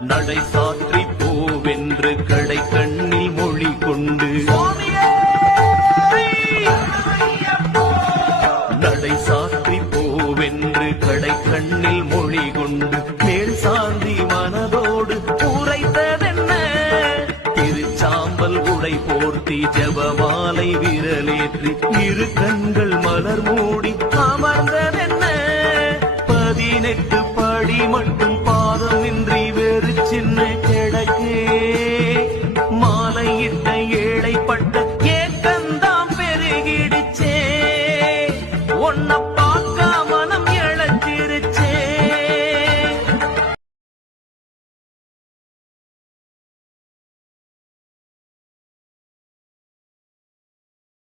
நடை சாற்றி போவென்று கடை கண்ணில் மொழி கொண்டு. நடை சாற்றி போவென்று கடை கண்ணில் மொழி கொண்டு. மேல் சாந்தி மனதோடு உரைத்ததென்ன? திருச்சாம்பல் உடை போர்த்தி ஜபமாலை விரலேற்றி இரு கண்கள் மலர் மூடி அமர்ந்ததென்ன? பதினெட்டு அடி மட்டும் பாதமின்றி வேறு சின்ன கிடக்கு. மாலையிட்ட ஏழைப்பட்ட ஏக்கந்தாம் பெருகிடுச்சே. ஒன்ன